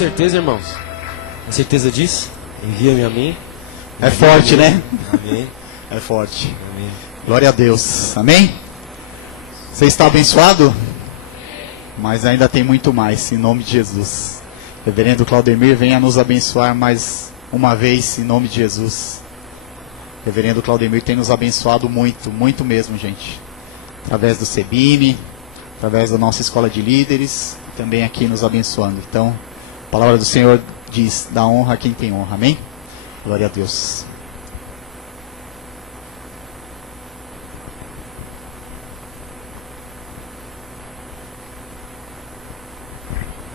certeza, irmãos? Tem certeza disso? Envia-me a mim. É forte, né? Amém. É forte. Amém. Glória a Deus. Amém? Você está abençoado? Mas ainda tem muito mais, em nome de Jesus. Reverendo Claudemir, venha nos abençoar mais uma vez, em nome de Jesus. Reverendo Claudemir tem nos abençoado muito, muito mesmo, gente. Através do CEBIME, através da nossa escola de líderes, também aqui nos abençoando. Então, a palavra do Senhor diz, dá honra a quem tem honra. Amém? Glória a Deus.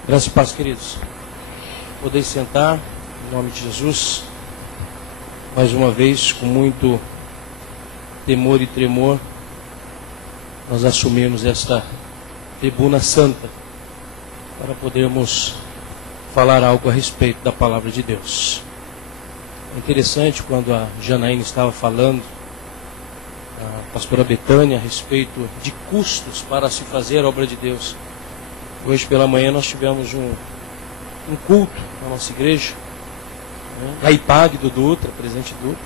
Graças e paz, queridos. Podeis sentar, em nome de Jesus. Mais uma vez, com muito temor e tremor, nós assumimos esta tribuna santa para podermos falar algo a respeito da palavra de Deus. É interessante quando a Janaína estava falando, a pastora Betânia, a respeito de custos para se fazer a obra de Deus. Hoje pela manhã nós tivemos um culto na nossa igreja, né? A IPAG do Dutra, Presidente Dutra,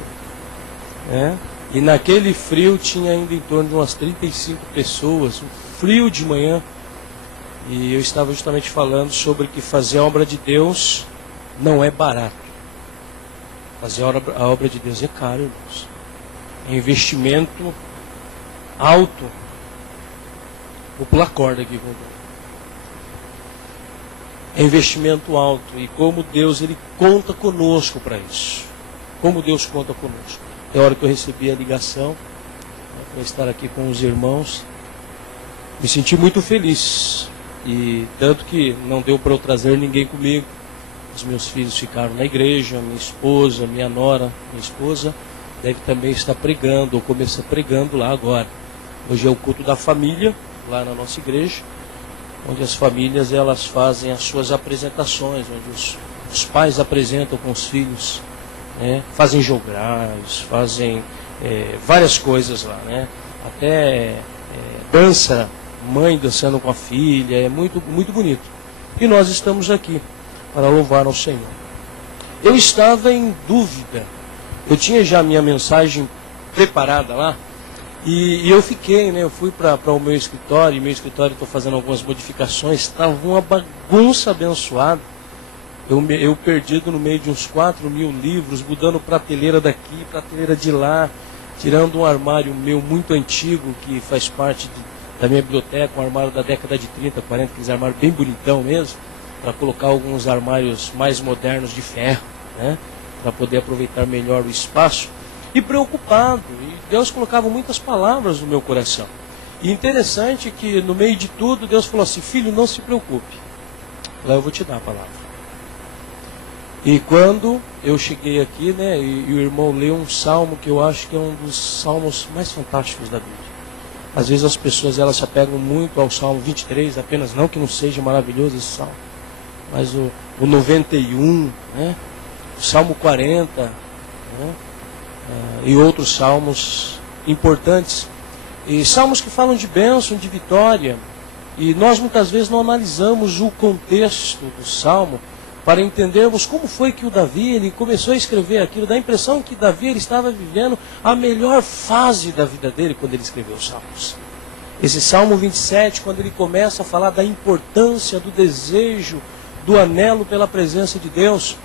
né? E naquele frio tinha ainda em torno de umas 35 pessoas, um frio de manhã, e eu estava justamente falando sobre que fazer a obra de Deus não é barato. Fazer a obra de Deus é caro, irmãos. É investimento alto. Vou pular corda aqui, é investimento alto, e como Deus ele conta conosco para isso. Como Deus conta conosco. É a hora que eu recebi a ligação, para estar aqui com os irmãos, me senti muito feliz, e tanto que não deu para eu trazer ninguém comigo. Os meus filhos ficaram na igreja, minha esposa, minha nora, minha esposa deve também estar pregando, ou começa pregando lá agora. Hoje é o culto da família, lá na nossa igreja, onde as famílias elas fazem as suas apresentações, onde os pais apresentam com os filhos, né? Fazem jograis, fazem várias coisas lá, né? Até dança, mãe dançando com a filha, é muito, muito bonito. E nós estamos aqui para louvar ao Senhor. Eu estava em dúvida, eu tinha já minha mensagem preparada lá, e eu fiquei, né? Eu fui para o meu escritório, e meu escritório estou fazendo algumas modificações, estava uma bagunça abençoada. Eu perdido no meio de uns 4.000 livros, mudando prateleira daqui, prateleira de lá, tirando um armário meu muito antigo, que faz parte da minha biblioteca, um armário da década de 30, 40, aqueles armários bem bonitão mesmo, para colocar alguns armários mais modernos de ferro, né? Para poder aproveitar melhor o espaço. E preocupado, e Deus colocava muitas palavras no meu coração. E interessante que no meio de tudo Deus falou assim: filho, não se preocupe, lá eu vou te dar a palavra. E quando eu cheguei aqui, né, e o irmão leu um salmo que eu acho que é um dos salmos mais fantásticos da Bíblia. Às vezes as pessoas elas se apegam muito ao Salmo 23, apenas, não que não seja maravilhoso esse salmo, mas o 91, né, o Salmo 40, né, e outros salmos importantes, e salmos que falam de bênção, de vitória, e nós muitas vezes não analisamos o contexto do salmo para entendermos como foi que o Davi ele começou a escrever aquilo. Dá a impressão que Davi ele estava vivendo a melhor fase da vida dele quando ele escreveu os salmos. Esse Salmo 27, quando ele começa a falar da importância, do desejo, do anelo pela presença de Deus,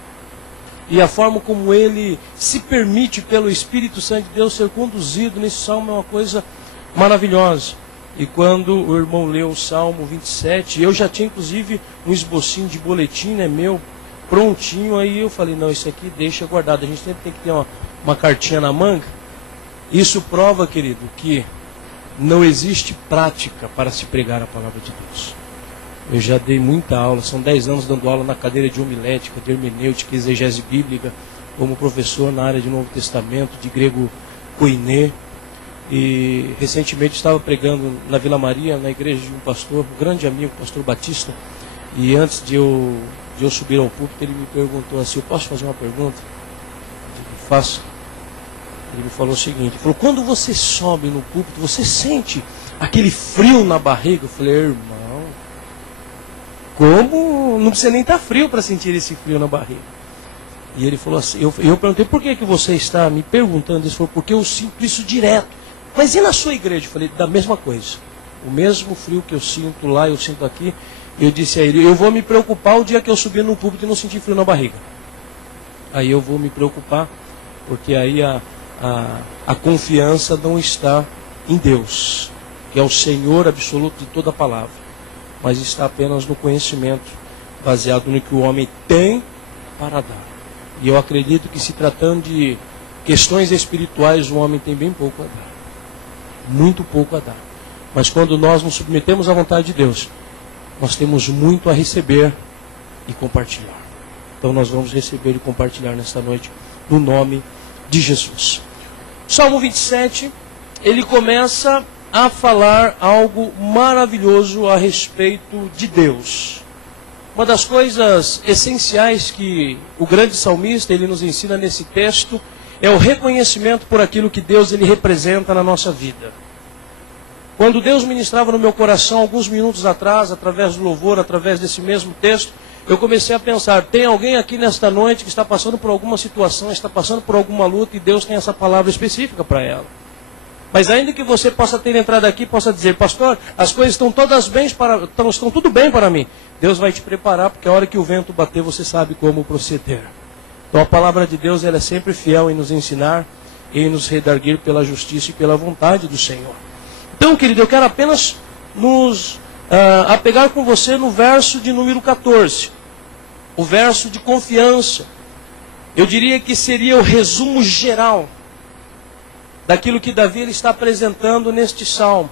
e a forma como ele se permite pelo Espírito Santo de Deus ser conduzido nesse salmo é uma coisa maravilhosa. E quando o irmão leu o Salmo 27, eu já tinha inclusive um esbocinho de boletim, né, meu, prontinho, aí eu falei, não, isso aqui deixa guardado, a gente sempre tem que ter uma cartinha na manga. Isso prova, querido, que não existe prática para se pregar a palavra de Deus. Eu já dei muita aula, são 10 anos dando aula na cadeira de homilética, de hermenêutica, exegese bíblica, como professor na área de Novo Testamento, de grego koiné. E recentemente estava pregando na Vila Maria, na igreja de um pastor, um grande amigo, o pastor Batista. E antes de eu subir ao púlpito, ele me perguntou assim: eu posso fazer uma pergunta? Eu faço. Ele me falou o seguinte, ele falou: quando você sobe no púlpito, você sente aquele frio na barriga? Eu falei: irmão, como não precisa nem estar frio para sentir esse frio na barriga. E ele falou assim, eu perguntei, por que você está me perguntando isso? Ele falou, porque eu sinto isso direto. Mas e na sua igreja? Eu falei, da mesma coisa. O mesmo frio que eu sinto lá, eu sinto aqui. Eu disse a ele, eu vou me preocupar o dia que eu subir no púlpito e não sentir frio na barriga. Aí eu vou me preocupar, porque aí a confiança não está em Deus, que é o Senhor absoluto de toda a palavra, mas está apenas no conhecimento, baseado no que o homem tem para dar. E eu acredito que, se tratando de questões espirituais, o homem tem bem pouco a dar. Muito pouco a dar. Mas quando nós nos submetemos à vontade de Deus, nós temos muito a receber e compartilhar. Então nós vamos receber e compartilhar nesta noite, no nome de Jesus. Salmo 27, ele começa a falar algo maravilhoso a respeito de Deus. Uma das coisas essenciais que o grande salmista ele nos ensina nesse texto é o reconhecimento por aquilo que Deus ele representa na nossa vida. Quando Deus ministrava no meu coração alguns minutos atrás, através do louvor, através desse mesmo texto, eu comecei a pensar, tem alguém aqui nesta noite que está passando por alguma situação, está passando por alguma luta e Deus tem essa palavra específica para ela. Mas ainda que você possa ter entrado aqui e possa dizer, pastor, as coisas estão todas bem estão tudo bem para mim. Deus vai te preparar, porque a hora que o vento bater, você sabe como proceder. Então a palavra de Deus ela é sempre fiel em nos ensinar e em nos redarguir pela justiça e pela vontade do Senhor. Então, querido, eu quero apenas nos apegar com você no verso de número 14. O verso de confiança. Eu diria que seria o resumo geral daquilo que Davi ele está apresentando neste salmo.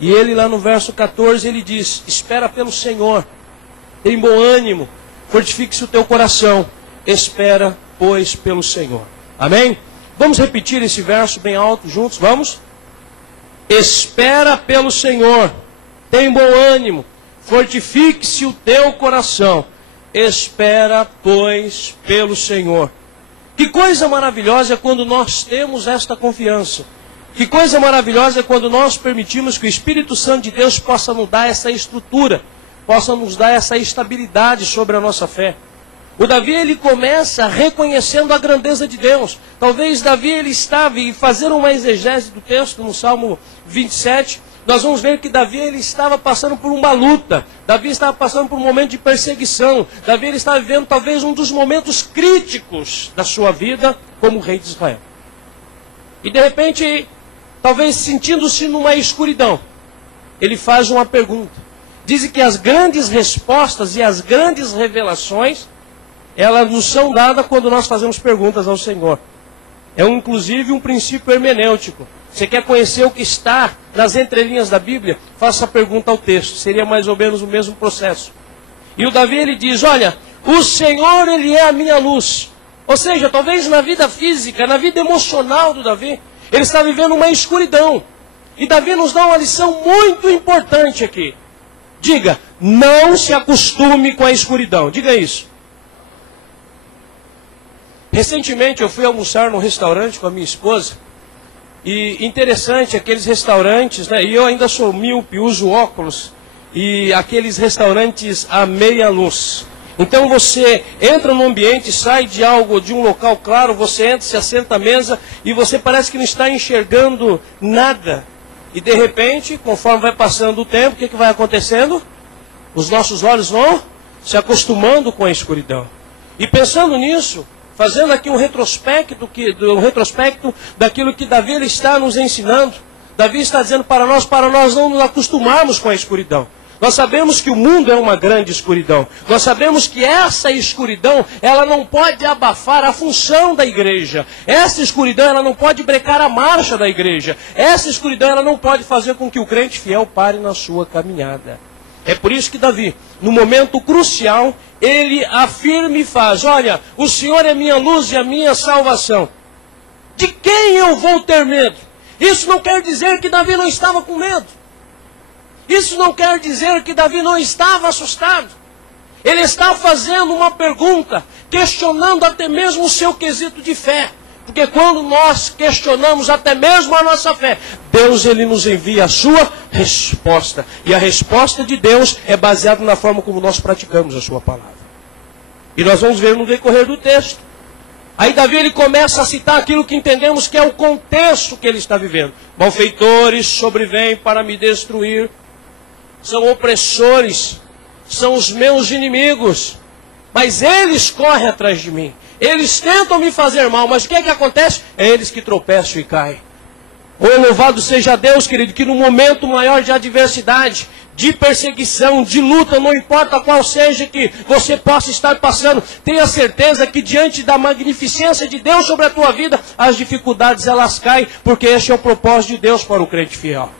E ele lá no verso 14, ele diz, espera pelo Senhor, tem bom ânimo, fortifique-se o teu coração, espera, pois, pelo Senhor. Amém? Vamos repetir esse verso bem alto juntos, vamos? Espera pelo Senhor, tem bom ânimo, fortifique-se o teu coração, espera, pois, pelo Senhor. Que coisa maravilhosa é quando nós temos esta confiança. Que coisa maravilhosa é quando nós permitimos que o Espírito Santo de Deus possa nos dar essa estrutura, possa nos dar essa estabilidade sobre a nossa fé. O Davi ele começa reconhecendo a grandeza de Deus. Talvez Davi ele estava, e fazer uma exegese do texto no Salmo 27, nós vamos ver que Davi ele estava passando por uma luta. Davi estava passando por um momento de perseguição. Davi ele estava vivendo talvez um dos momentos críticos da sua vida como rei de Israel. E de repente, talvez sentindo-se numa escuridão, ele faz uma pergunta. Dizem que as grandes respostas e as grandes revelações, elas nos são dadas quando nós fazemos perguntas ao Senhor. É inclusive um princípio hermenêutico. Você quer conhecer o que está nas entrelinhas da Bíblia? Faça a pergunta ao texto. Seria mais ou menos o mesmo processo. E o Davi ele diz, olha, o Senhor ele é a minha luz. Ou seja, talvez na vida física, na vida emocional do Davi, ele está vivendo uma escuridão. E Davi nos dá uma lição muito importante aqui. Diga, não se acostume com a escuridão. Diga isso. Recentemente eu fui almoçar num restaurante com a minha esposa. E interessante, aqueles restaurantes, né? E eu ainda sou míope, uso óculos. E aqueles restaurantes à meia luz. Então você entra no ambiente, sai de um local claro, você entra, se assenta à mesa e você parece que não está enxergando nada. E de repente, conforme vai passando o tempo, o que vai acontecendo? Os nossos olhos vão se acostumando com a escuridão. E pensando nisso, fazendo aqui um retrospecto daquilo que Davi ele está nos ensinando. Davi está dizendo para nós não nos acostumarmos com a escuridão. Nós sabemos que o mundo é uma grande escuridão. Nós sabemos que essa escuridão, ela não pode abafar a função da igreja. Essa escuridão, ela não pode brecar a marcha da igreja. Essa escuridão, ela não pode fazer com que o crente fiel pare na sua caminhada. É por isso que Davi, no momento crucial, ele afirma e faz, olha, o Senhor é minha luz e a minha salvação. De quem eu vou ter medo? Isso não quer dizer que Davi não estava com medo. Isso não quer dizer que Davi não estava assustado. Ele está fazendo uma pergunta, questionando até mesmo o seu quesito de fé. Porque quando nós questionamos até mesmo a nossa fé, Deus ele nos envia a sua resposta. E a resposta de Deus é baseada na forma como nós praticamos a sua palavra. E nós vamos ver no decorrer do texto. Aí Davi ele começa a citar aquilo que entendemos que é o contexto que ele está vivendo. Malfeitores sobrevêm para me destruir. São opressores. São os meus inimigos. Mas eles correm atrás de mim. Eles tentam me fazer mal, mas o que é que acontece? É eles que tropeçam e caem. Oh, louvado seja Deus, querido, que no momento maior de adversidade, de perseguição, de luta, não importa qual seja que você possa estar passando, tenha certeza que diante da magnificência de Deus sobre a tua vida, as dificuldades elas caem, porque esse é o propósito de Deus para o crente fiel.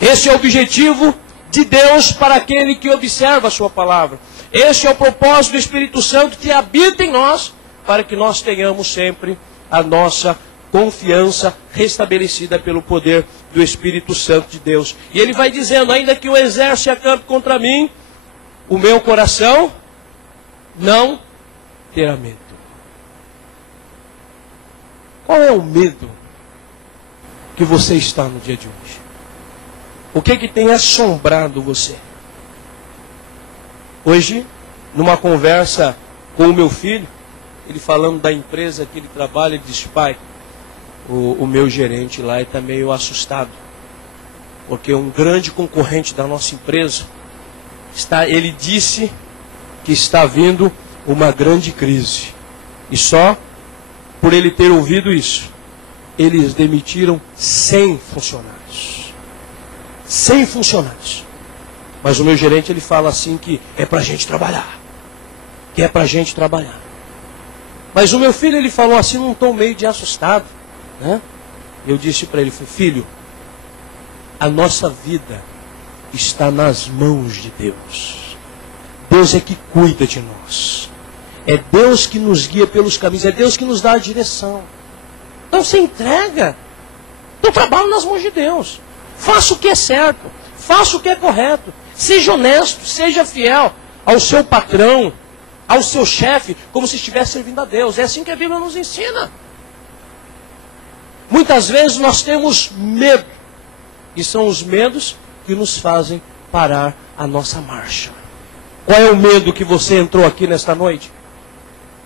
Esse é o objetivo de Deus para aquele que observa a sua palavra. Esse é o propósito do Espírito Santo que habita em nós, para que nós tenhamos sempre a nossa confiança restabelecida pelo poder do Espírito Santo de Deus. E ele vai dizendo, ainda que o exército acampe contra mim, o meu coração não terá medo. Qual é o medo que você está no dia de hoje? O que tem assombrado você? Hoje, numa conversa com o meu filho, ele falando da empresa que ele trabalha, ele disse, pai, o meu gerente lá está meio assustado, porque um grande concorrente da nossa empresa, ele disse que está vindo uma grande crise. E só por ele ter ouvido isso, eles demitiram 100 funcionários. 100 funcionários. Mas o meu gerente ele fala assim que é para a gente trabalhar. Que é para a gente trabalhar. Mas o meu filho ele falou assim num tom meio de assustado. Né? Eu disse para ele, filho, a nossa vida está nas mãos de Deus. Deus é que cuida de nós. É Deus que nos guia pelos caminhos. É Deus que nos dá a direção. Então se entrega. Então trabalha nas mãos de Deus. Faça o que é certo. Faça o que é correto. Seja honesto. Seja fiel ao seu patrão, ao seu chefe, como se estivesse servindo a Deus. É assim que a Bíblia nos ensina. Muitas vezes nós temos medo. E são os medos que nos fazem parar a nossa marcha. Qual é o medo que você entrou aqui nesta noite?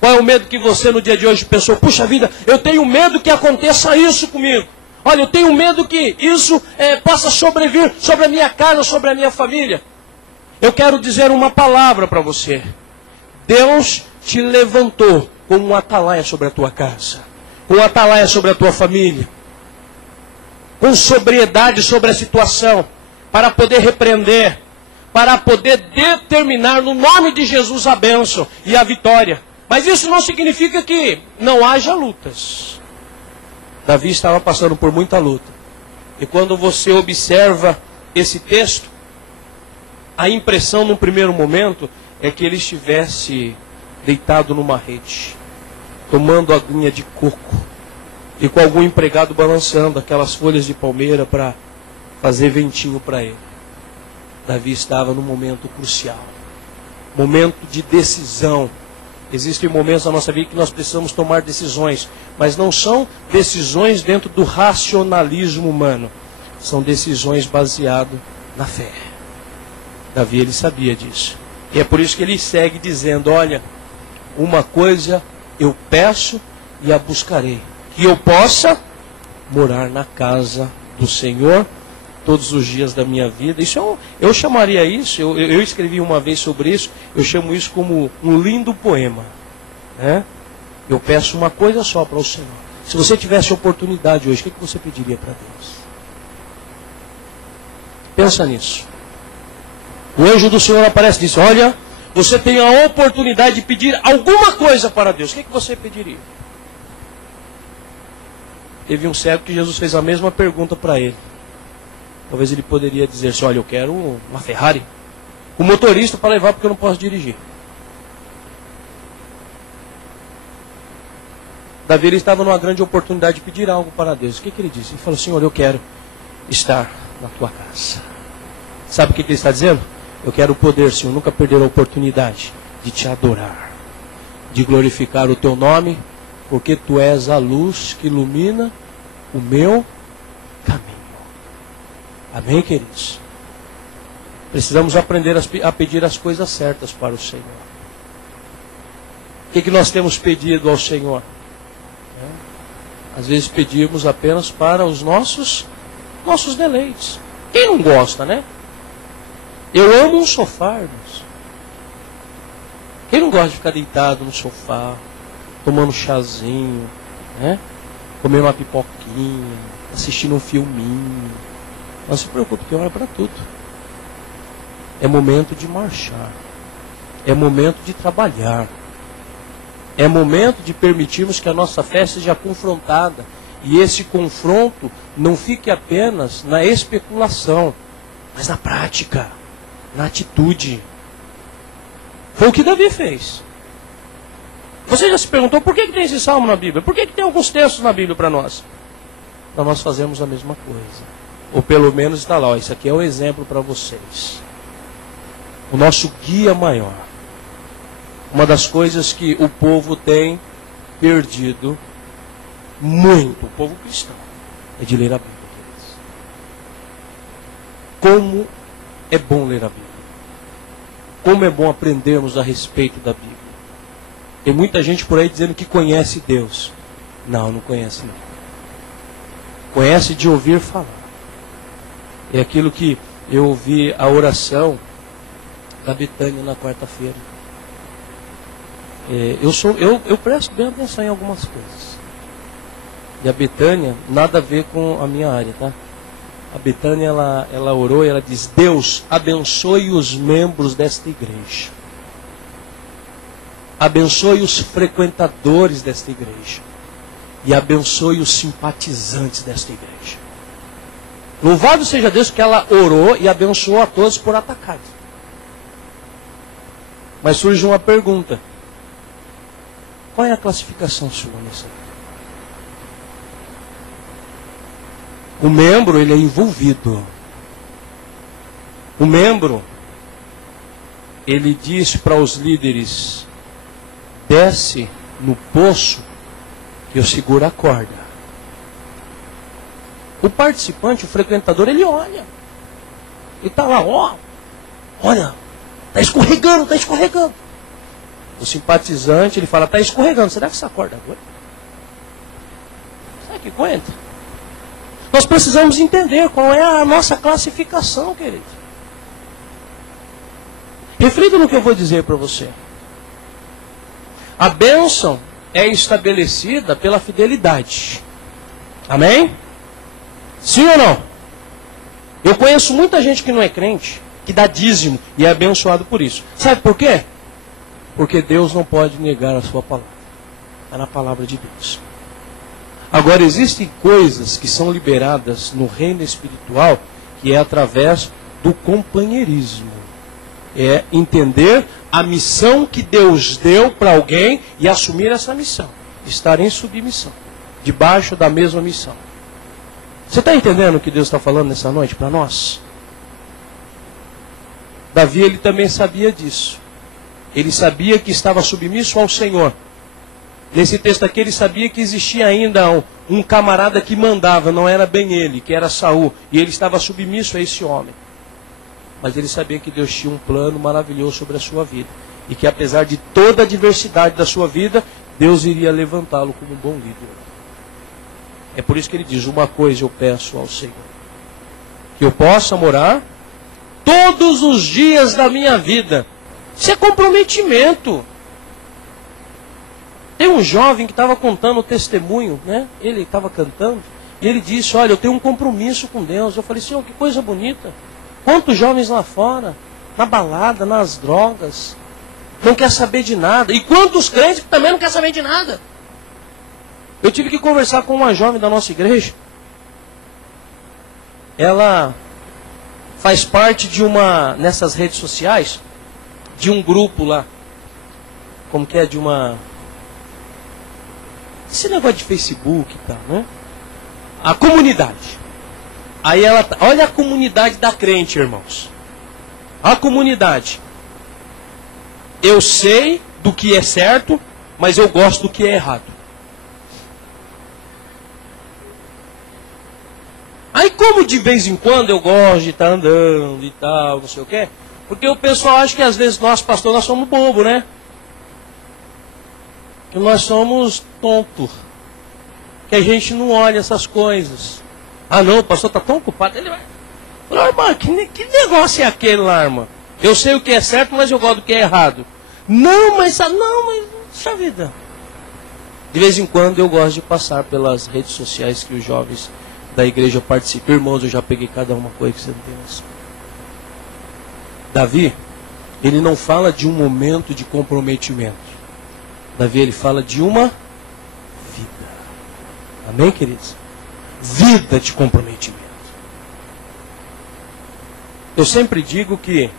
Qual é o medo que você no dia de hoje pensou, puxa vida, eu tenho medo que aconteça isso comigo. Olha, eu tenho medo que isso possa sobrevir sobre a minha casa, sobre a minha família. Eu quero dizer uma palavra para você. Deus te levantou como um atalaia sobre a tua casa. Com um atalaia sobre a tua família. Com sobriedade sobre a situação. Para poder repreender. Para poder determinar no nome de Jesus a bênção e a vitória. Mas isso não significa que não haja lutas. Davi estava passando por muita luta. E quando você observa esse texto, a impressão num primeiro momento é que ele estivesse deitado numa rede, tomando aguinha de coco, e com algum empregado balançando aquelas folhas de palmeira para fazer ventinho para ele. Davi estava num momento crucial, momento de decisão. Existem momentos na nossa vida que nós precisamos tomar decisões, mas não são decisões dentro do racionalismo humano, são decisões baseadas na fé. Davi ele sabia disso. E é por isso que ele segue dizendo, olha, uma coisa eu peço e a buscarei, que eu possa morar na casa do Senhor todos os dias da minha vida. Isso eu chamaria isso, eu escrevi uma vez sobre isso, eu chamo isso como um lindo poema. Né? Eu peço uma coisa só para o Senhor. Se você tivesse oportunidade hoje, o que você pediria para Deus? Pensa nisso. O anjo do Senhor aparece e diz, olha, você tem a oportunidade de pedir alguma coisa para Deus. O que você pediria? Teve um cego que Jesus fez a mesma pergunta para ele. Talvez ele poderia dizer assim, olha, eu quero uma Ferrari. O motorista para levar porque eu não posso dirigir. Davi ele estava numa grande oportunidade de pedir algo para Deus. O que ele disse? Ele falou, Senhor, eu quero estar na tua casa. Sabe o que ele está dizendo? Eu quero poder, Senhor, nunca perder a oportunidade de te adorar, de glorificar o teu nome porque tu és a luz que ilumina o meu caminho. Amém, queridos? Precisamos aprender a pedir as coisas certas para o Senhor. O que nós temos pedido ao Senhor? Às vezes pedimos apenas para os nossos deleites. Quem não gosta, né? Eu amo um sofá, irmãos. Quem não gosta de ficar deitado no sofá, tomando um chazinho, né? Comendo uma pipoquinha, assistindo um filminho. Não se preocupe, tem hora para tudo. É momento de marchar. É momento de trabalhar. É momento de permitirmos que a nossa fé seja confrontada. E esse confronto não fique apenas na especulação, mas na prática, na atitude. Foi o que Davi fez. Você já se perguntou por que tem esse salmo na Bíblia? Por que tem alguns textos na Bíblia para nós? Para nós fazermos a mesma coisa. Ou pelo menos está lá, ó, isso aqui é um exemplo para vocês. O nosso guia maior. Uma das coisas que o povo tem perdido muito, o povo cristão, é de ler a Bíblia. Como é bom ler a Bíblia. Como é bom aprendermos a respeito da Bíblia. Tem muita gente por aí dizendo que conhece Deus. Não conhece não. Conhece de ouvir falar. É aquilo que eu ouvi a oração da Betânia na quarta-feira. Eu presto bem atenção em algumas coisas. E a Betânia, nada a ver com a minha área, tá? A Betânia, ela orou e ela diz: Deus, abençoe os membros desta igreja. Abençoe os frequentadores desta igreja. E abençoe os simpatizantes desta igreja. Louvado seja Deus que ela orou e abençoou a todos por atacado. Mas surge uma pergunta. Qual é a classificação sua nisso aí? O membro, ele é envolvido. O membro, ele diz para os líderes: desce no poço que eu seguro a corda. O participante, o frequentador, ele olha. Ele está lá, olha, está escorregando, está escorregando. O simpatizante, ele fala: está escorregando, será que essa corda aguenta? Será que aguenta? Nós precisamos entender qual é a nossa classificação, querido. Reflita no que eu vou dizer para você. A bênção é estabelecida pela fidelidade. Amém? Sim ou não? Eu conheço muita gente que não é crente, que dá dízimo e é abençoado por isso. Sabe por quê? Porque Deus não pode negar a sua palavra. Está na palavra de Deus. Agora, existem coisas que são liberadas no reino espiritual, que é através do companheirismo. É entender a missão que Deus deu para alguém e assumir essa missão. Estar em submissão, debaixo da mesma missão. Você está entendendo o que Deus está falando nessa noite para nós? Davi, ele também sabia disso. Ele sabia que estava submisso ao Senhor. Nesse texto aqui ele sabia que existia ainda um camarada que mandava, não era bem ele, que era Saul. E ele estava submisso a esse homem. Mas ele sabia que Deus tinha um plano maravilhoso sobre a sua vida. E que apesar de toda a adversidade da sua vida, Deus iria levantá-lo como um bom líder. É por isso que ele diz: uma coisa eu peço ao Senhor, que eu possa morar todos os dias da minha vida. Isso é comprometimento. Tem um jovem que estava contando o testemunho, né? Ele estava cantando, e ele disse: olha, eu tenho um compromisso com Deus. Eu falei: Senhor, que coisa bonita. Quantos jovens lá fora, na balada, nas drogas, não quer saber de nada. E quantos crentes que também não quer saber de nada. Eu tive que conversar com uma jovem da nossa igreja. Ela faz parte de nessas redes sociais, de um grupo lá. Como que é? De uma... Esse negócio de Facebook e tal, né? A comunidade. Aí ela... Olha a comunidade da crente, irmãos. A comunidade. Eu sei do que é certo, mas eu gosto do que é errado. como de vez em quando eu gosto de estar andando e tal, não sei o quê, porque o pessoal acha que às vezes nós, pastor, nós somos bobos, né? Que nós somos tontos. Que a gente não olha essas coisas. Ah não, o pastor está tão ocupado, ele vai... Falei, irmã, que negócio é aquele lá, irmã? Eu sei o que é certo, mas eu gosto do que é errado. Não, mas puxa vida. De vez em quando eu gosto de passar pelas redes sociais que os jovens da igreja participam. Irmãos, eu já peguei cada uma coisa que você não tem noção. Davi, ele não fala de um momento de comprometimento. Davi, ele fala de uma vida. Amém, queridos? Vida de comprometimento. Eu sempre digo que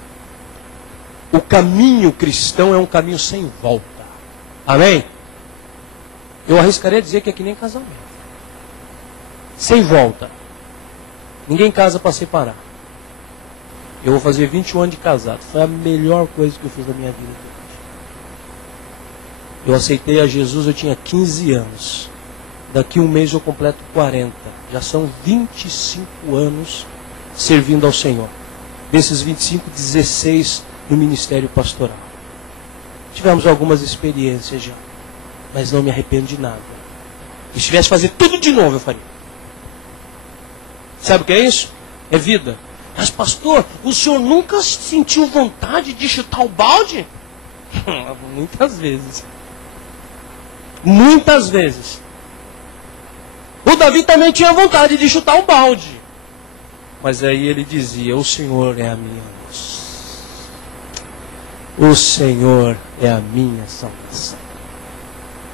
o caminho cristão é um caminho sem volta. Amém? Eu arriscaria dizer que é que nem casamento. Sem volta. Ninguém casa para separar. Eu vou fazer 21 anos de casado. Foi a melhor coisa que eu fiz na minha vida. Eu aceitei a Jesus, eu tinha 15 anos. Daqui um mês eu completo 40. Já são 25 anos servindo ao Senhor. Desses 25, 16 no ministério pastoral. Tivemos algumas experiências já. Mas não me arrependo de nada. E se tivesse que fazer tudo de novo, eu faria. Sabe o que é isso? É vida. Mas pastor, o senhor nunca sentiu vontade de chutar o balde? Muitas vezes. Muitas vezes. O Davi também tinha vontade de chutar o balde. Mas aí ele dizia, o Senhor é a minha luz. O Senhor é a minha salvação.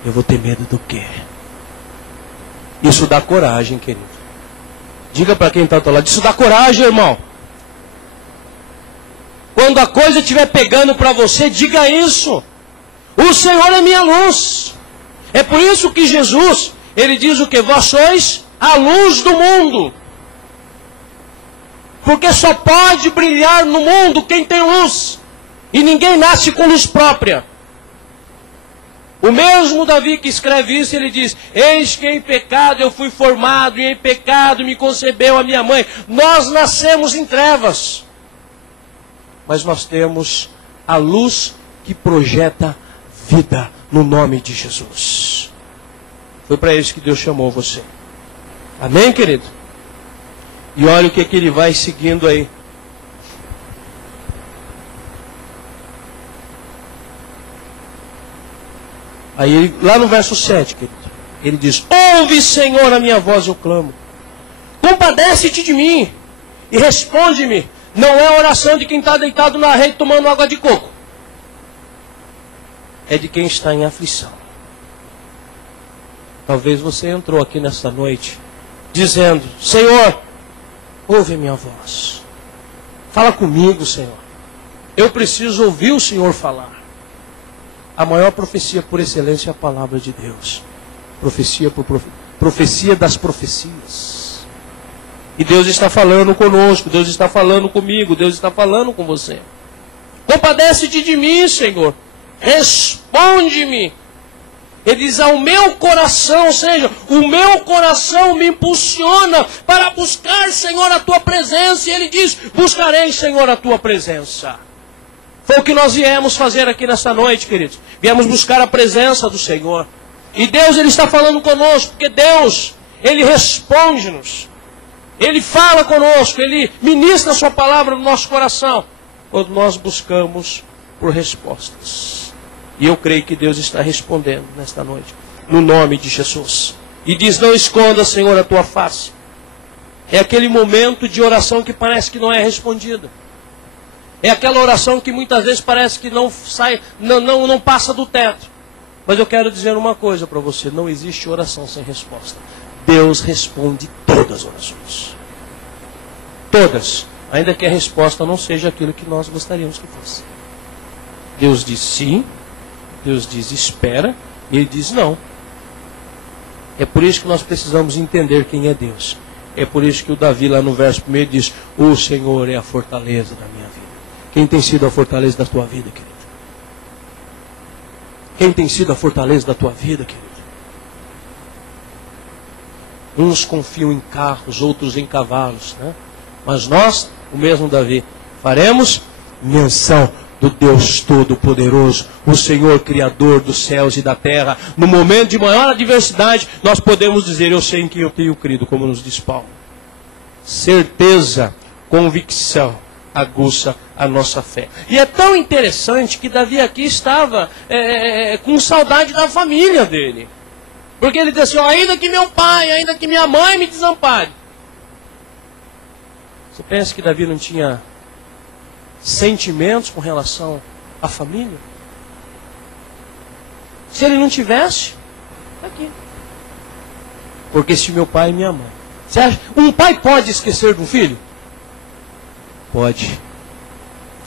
Eu vou ter medo do quê? Isso dá coragem, querido. Diga para quem está ao teu lado, isso dá coragem, irmão. Quando a coisa estiver pegando para você, diga isso. O Senhor é minha luz. É por isso que Jesus, ele diz o que? Vós sois a luz do mundo. Porque só pode brilhar no mundo quem tem luz. E ninguém nasce com luz própria. O mesmo Davi que escreve isso, ele diz, eis que em pecado eu fui formado, e em pecado me concebeu a minha mãe. Nós nascemos em trevas. Mas nós temos a luz que projeta vida no nome de Jesus. Foi para isso que Deus chamou você. Amém, querido? E olha o que ele vai seguindo aí. Aí, lá no verso 7, querido, ele diz, ouve, Senhor, a minha voz, eu clamo. Compadece-te de mim e responde-me. Não é a oração de quem está deitado na rede tomando água de coco. É de quem está em aflição. Talvez você entrou aqui nesta noite dizendo, Senhor, ouve a minha voz. Fala comigo, Senhor. Eu preciso ouvir o Senhor falar. A maior profecia por excelência é a palavra de Deus. Profecia das profecias. E Deus está falando conosco, Deus está falando comigo, Deus está falando com você. Compadece-te de mim, Senhor. Responde-me. Ele diz ao meu coração, ou seja, o meu coração me impulsiona para buscar, Senhor, a tua presença. E ele diz, buscarei, Senhor, a tua presença. Foi o que nós viemos fazer aqui nesta noite, queridos. Viemos buscar a presença do Senhor. E Deus, ele está falando conosco, porque Deus, ele responde-nos. Ele fala conosco, ele ministra a sua palavra no nosso coração. Quando nós buscamos por respostas. E eu creio que Deus está respondendo nesta noite. No nome de Jesus. E diz, não esconda, Senhor, a tua face. É aquele momento de oração que parece que não é respondida. É aquela oração que muitas vezes parece que não sai, não passa do teto. Mas eu quero dizer uma coisa para você. Não existe oração sem resposta. Deus responde todas as orações. Todas. Ainda que a resposta não seja aquilo que nós gostaríamos que fosse. Deus diz sim. Deus diz espera. E Ele diz não. É por isso que nós precisamos entender quem é Deus. É por isso que o Davi lá no verso 1 diz, o Senhor é a fortaleza da minha vida. Quem tem sido a fortaleza da tua vida, querido? Quem tem sido a fortaleza da tua vida, querido? Uns confiam em carros, outros em cavalos, né? Mas nós, o mesmo Davi, faremos menção do Deus Todo-Poderoso, o Senhor Criador dos céus e da terra. No momento de maior adversidade, nós podemos dizer, eu sei em quem eu tenho crido, como nos diz Paulo. Certeza, convicção, aguça a nossa fé. E é tão interessante que Davi aqui estava com saudade da família dele. Porque ele diz assim, ainda que meu pai, ainda que minha mãe me desampare. Você pensa que Davi não tinha sentimentos com relação à família? Se ele não tivesse, está aqui. Porque se meu pai e minha mãe. Você acha? Um pai pode esquecer de um filho? Pode.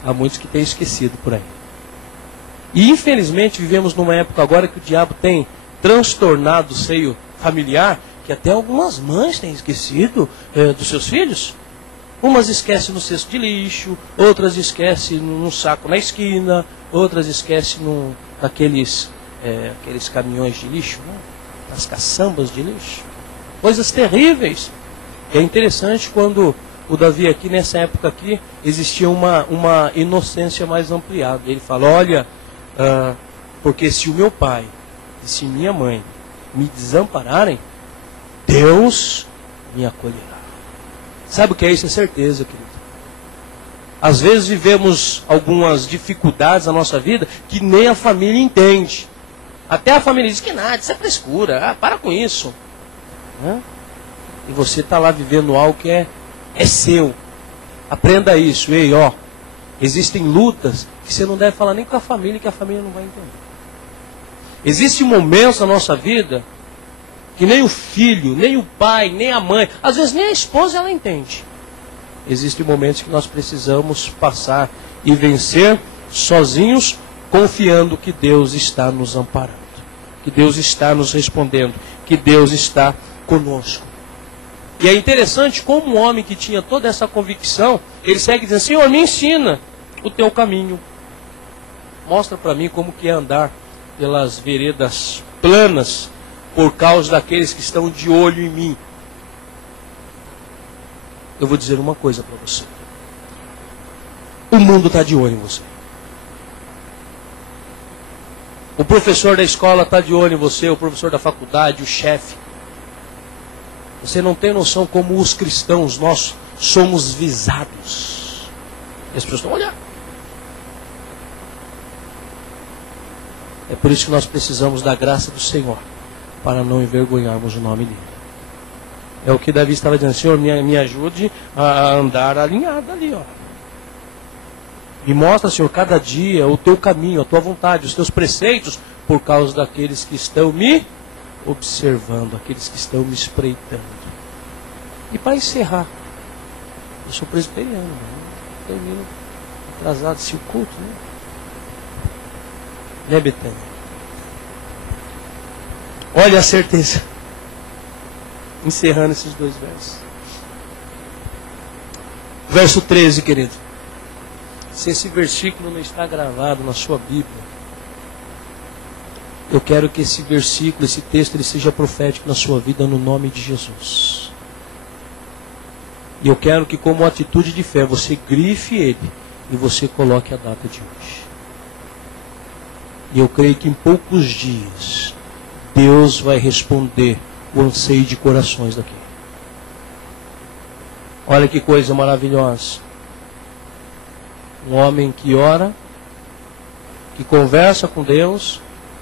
Há muitos que têm esquecido por aí. E infelizmente vivemos numa época agora que o diabo tem transtornado o seio familiar, que até algumas mães têm esquecido dos seus filhos. Umas esquecem no cesto de lixo, outras esquecem num saco na esquina, outras esquecem naqueles aqueles caminhões de lixo, né? Nas caçambas de lixo. Coisas terríveis. E é interessante quando o Davi aqui, nessa época aqui, existia uma inocência mais ampliada. Ele fala, olha, porque se o meu pai e se minha mãe me desampararem, Deus me acolherá. Sabe o que é isso? É certeza, querido. Às vezes vivemos algumas dificuldades na nossa vida que nem a família entende. Até a família diz que nada, isso é frescura, para com isso. Né? E você está lá vivendo algo que é seu. Aprenda isso. Ei, ó, existem lutas que você não deve falar nem com a família, que a família não vai entender. Existem momentos na nossa vida que nem o filho, nem o pai, nem a mãe, às vezes nem a esposa ela entende. Existem momentos que nós precisamos passar e vencer sozinhos, confiando que Deus está nos amparando, que Deus está nos respondendo, que Deus está conosco. E é interessante como um homem que tinha toda essa convicção, ele segue dizendo, Senhor, me ensina o teu caminho. Mostra para mim como que é andar pelas veredas planas, por causa daqueles que estão de olho em mim. Eu vou dizer uma coisa para você. O mundo está de olho em você. O professor da escola está de olho em você, o professor da faculdade, o chefe. Você não tem noção como os cristãos, nós somos visados. E as pessoas estão olhando. É por isso que nós precisamos da graça do Senhor, para não envergonharmos o nome dele. É o que Davi estava dizendo, Senhor, me ajude a andar alinhado ali, ó. Me mostra, Senhor, cada dia o teu caminho, a tua vontade, os teus preceitos, por causa daqueles que estão me observando, aqueles que estão me espreitando. E para encerrar, eu sou presbiteriano, né? Termino atrasado esse culto, né? Né, Betânia? Olha a certeza. Encerrando esses dois versos. Verso 13, querido. Se esse versículo não está gravado na sua Bíblia, eu quero que esse versículo, esse texto, ele seja profético na sua vida no nome de Jesus. E eu quero que, como atitude de fé, você grife ele e você coloque a data de hoje. E eu creio que em poucos dias Deus vai responder o anseio de corações daqui. Olha que coisa maravilhosa. Um homem que ora, que conversa com Deus,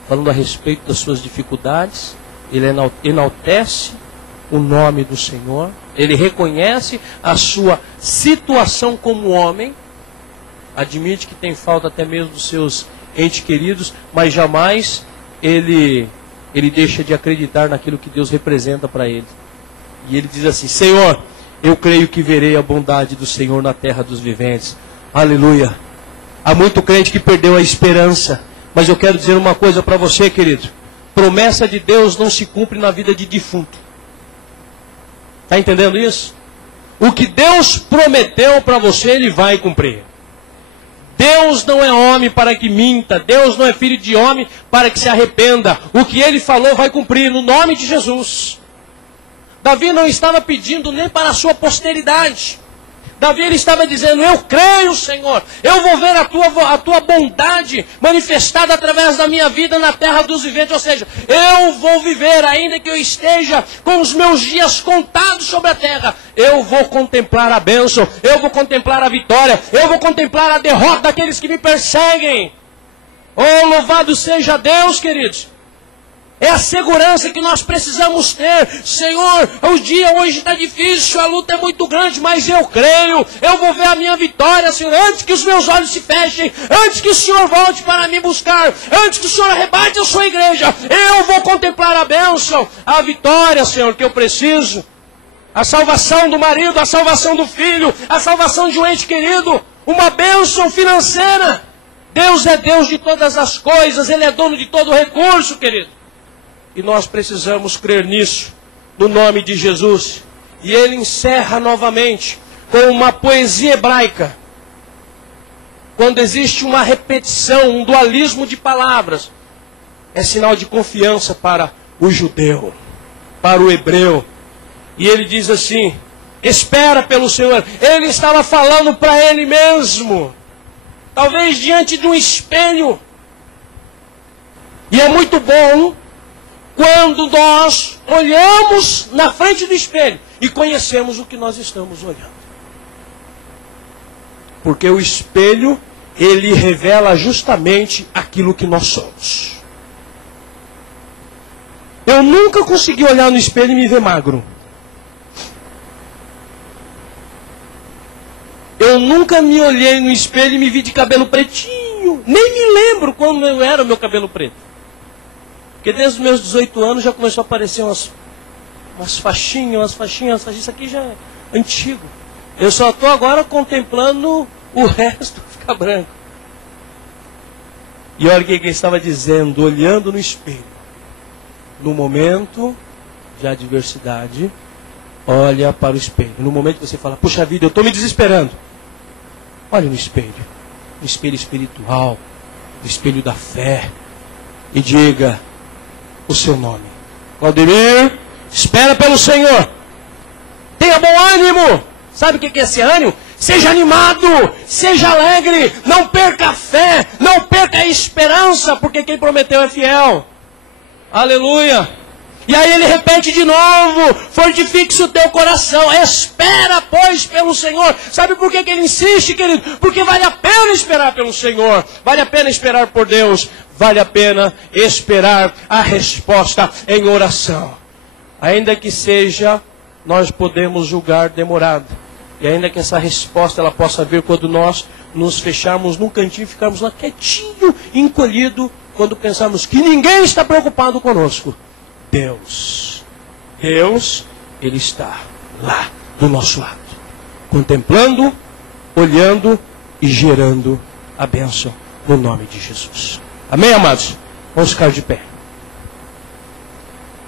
falando a respeito das suas dificuldades, ele enaltece o nome do Senhor, ele reconhece a sua situação como homem, admite que tem falta até mesmo dos seus entes queridos, mas jamais ele deixa de acreditar naquilo que Deus representa para ele. E ele diz assim, Senhor, eu creio que verei a bondade do Senhor na terra dos viventes. Aleluia. Há muito crente que perdeu a esperança, mas eu quero dizer uma coisa para você, querido. Promessa de Deus não se cumpre na vida de defunto. Está entendendo isso? O que Deus prometeu para você, Ele vai cumprir. Deus não é homem para que minta. Deus não é filho de homem para que se arrependa. O que Ele falou vai cumprir no nome de Jesus. Davi não estava pedindo nem para a sua posteridade. Davi ele estava dizendo, eu creio, Senhor, eu vou ver a tua bondade manifestada através da minha vida na terra dos viventes. Ou seja, eu vou viver, ainda que eu esteja com os meus dias contados sobre a terra, eu vou contemplar a bênção, eu vou contemplar a vitória, eu vou contemplar a derrota daqueles que me perseguem. Oh, louvado seja Deus, queridos. É a segurança que nós precisamos ter. Senhor, o dia hoje está difícil, a luta é muito grande, mas eu creio, eu vou ver a minha vitória, Senhor, antes que os meus olhos se fechem, antes que o Senhor volte para me buscar, antes que o Senhor arrebate a sua igreja, eu vou contemplar a bênção, a vitória, Senhor, que eu preciso. A salvação do marido, a salvação do filho, a salvação de um ente querido, uma bênção financeira. Deus é Deus de todas as coisas, Ele é dono de todo recurso, querido. E nós precisamos crer nisso, no nome de Jesus. E ele encerra novamente com uma poesia hebraica. Quando existe uma repetição, um dualismo de palavras, é sinal de confiança para o judeu, para o hebreu. E ele diz assim, espera pelo Senhor. Ele estava falando para ele mesmo, talvez diante de um espelho. E é muito bom quando nós olhamos na frente do espelho e conhecemos o que nós estamos olhando. Porque o espelho, ele revela justamente aquilo que nós somos. Eu nunca consegui olhar no espelho e me ver magro. Eu nunca me olhei no espelho e me vi de cabelo pretinho. Nem me lembro quando eu era o meu cabelo preto. Porque desde os meus 18 anos já começou a aparecer umas faixinhas. Isso aqui já é antigo. Eu só estou agora contemplando o resto ficar branco. E olha o que ele estava dizendo, olhando no espelho. No momento de adversidade, olha para o espelho. No momento que você fala, puxa vida, eu estou me desesperando. Olha no espelho espiritual, no espelho da fé. E diga o seu nome. Claudemir, espera pelo Senhor. Tenha bom ânimo. Sabe o que é esse ânimo? Seja animado, seja alegre, não perca a fé, não perca a esperança, porque quem prometeu é fiel. Aleluia. E aí ele repete de novo, fortifique-se o teu coração, espera, pois, pelo Senhor. Sabe por que ele insiste, querido? Porque vale a pena esperar pelo Senhor, vale a pena esperar por Deus, vale a pena esperar a resposta em oração. Ainda que seja, nós podemos julgar demorado. E ainda que essa resposta ela possa vir quando nós nos fecharmos num cantinho, ficarmos lá quietinho, encolhido, quando pensamos que ninguém está preocupado conosco. Deus, Ele está lá do nosso lado, contemplando, olhando e gerando a bênção no nome de Jesus. Amém, amados? Vamos ficar de pé.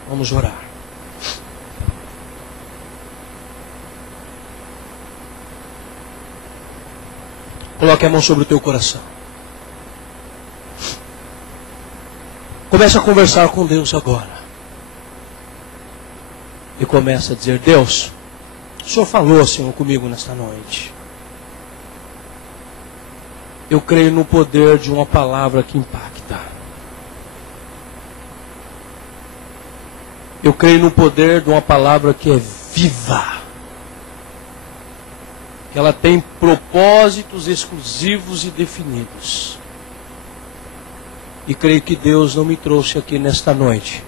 Vamos orar. Coloque a mão sobre o teu coração. Comece a conversar com Deus agora. E começa a dizer, Deus, o Senhor falou, Senhor, comigo nesta noite. Eu creio no poder de uma palavra que impacta. Eu creio no poder de uma palavra que é viva. Que ela tem propósitos exclusivos e definidos. E creio que Deus não me trouxe aqui nesta noite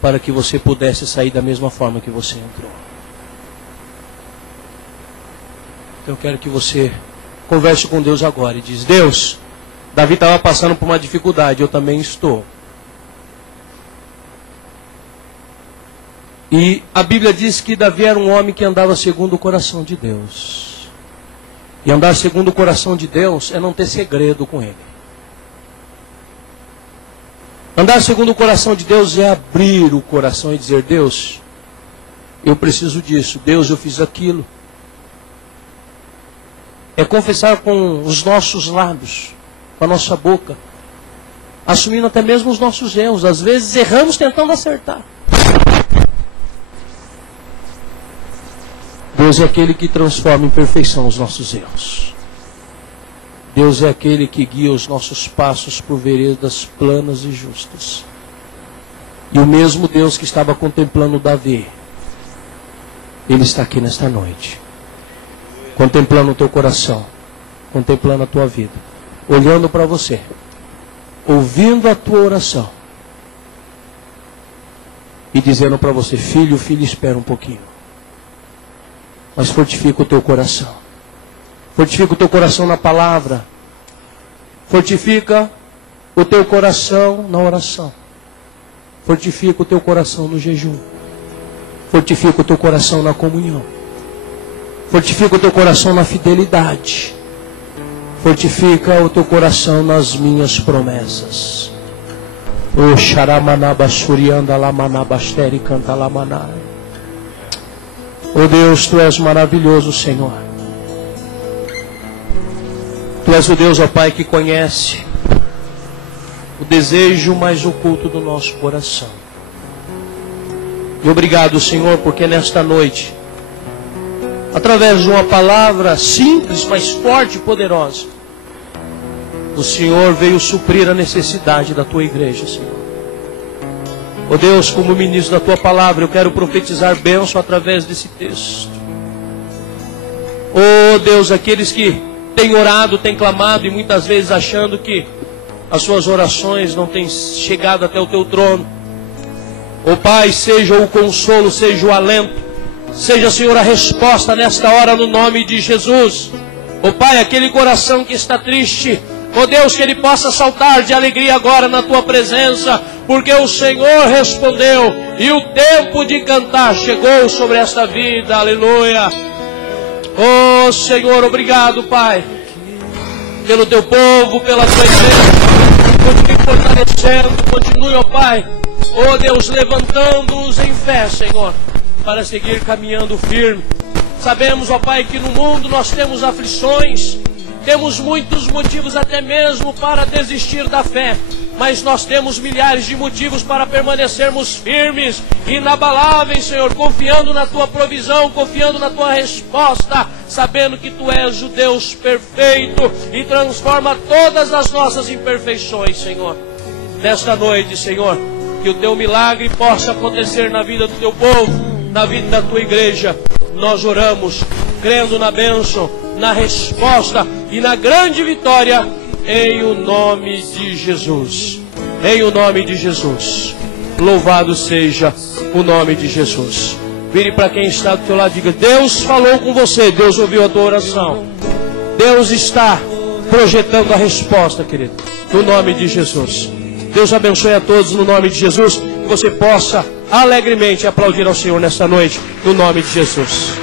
para que você pudesse sair da mesma forma que você entrou. Então eu quero que você converse com Deus agora e diz, Deus, Davi estava passando por uma dificuldade, eu também estou. E a Bíblia diz que Davi era um homem que andava segundo o coração de Deus. E andar segundo o coração de Deus é não ter segredo com Ele. Andar segundo o coração de Deus é abrir o coração e dizer, Deus, eu preciso disso. Deus, eu fiz aquilo. É confessar com os nossos lábios, com a nossa boca, assumindo até mesmo os nossos erros. Às vezes erramos tentando acertar. Deus é aquele que transforma em perfeição os nossos erros. Deus é aquele que guia os nossos passos por veredas planas e justas. E o mesmo Deus que estava contemplando Davi, Ele está aqui nesta noite, contemplando o teu coração, contemplando a tua vida, olhando para você, ouvindo a tua oração e dizendo para você: filho, espera um pouquinho, mas fortifica o teu coração. Fortifica o teu coração na palavra. Fortifica o teu coração na oração. Fortifica o teu coração no jejum. Fortifica o teu coração na comunhão. Fortifica o teu coração na fidelidade. Fortifica o teu coração nas minhas promessas. O xaramanabasurianda lamanabasteri canta lamanai. Oh Deus, Tu és maravilhoso, Senhor. Tu és o Deus, ó Pai, que conhece o desejo mais oculto do nosso coração. E obrigado, Senhor, porque nesta noite, através de uma palavra simples, mas forte e poderosa, o Senhor veio suprir a necessidade da Tua igreja, Senhor. Ó Deus, como ministro da Tua palavra, eu quero profetizar bênção através desse texto. Ó Deus, aqueles que têm orado, têm clamado e muitas vezes achando que as suas orações não têm chegado até o Teu trono. Ó Pai, seja o consolo, seja o alento, seja, Senhor, a resposta nesta hora no nome de Jesus. Ó Pai, aquele coração que está triste, ó Deus, que ele possa saltar de alegria agora na Tua presença, porque o Senhor respondeu e o tempo de cantar chegou sobre esta vida. Aleluia. Oh Senhor, obrigado, Pai, pelo Teu povo, pela Tua igreja. Continue fortalecendo, continue, ó Pai, ó Deus, levantando-os em fé, Senhor, para seguir caminhando firme. Sabemos, ó Pai, que no mundo nós temos aflições, temos muitos motivos até mesmo para desistir da fé, mas nós temos milhares de motivos para permanecermos firmes, inabaláveis, Senhor, confiando na Tua provisão, confiando na Tua resposta, sabendo que Tu és o Deus perfeito e transforma todas as nossas imperfeições, Senhor. Nesta noite, Senhor, que o Teu milagre possa acontecer na vida do Teu povo, na vida da Tua igreja. Nós oramos, crendo na bênção, na resposta e na grande vitória, em o nome de Jesus. Em o nome de Jesus. Louvado seja o nome de Jesus. Vire para quem está do teu lado e diga: Deus falou com você, Deus ouviu a tua oração. Deus está projetando a resposta, querido, no nome de Jesus. Deus abençoe a todos no nome de Jesus. Que você possa alegremente aplaudir ao Senhor nesta noite, no nome de Jesus.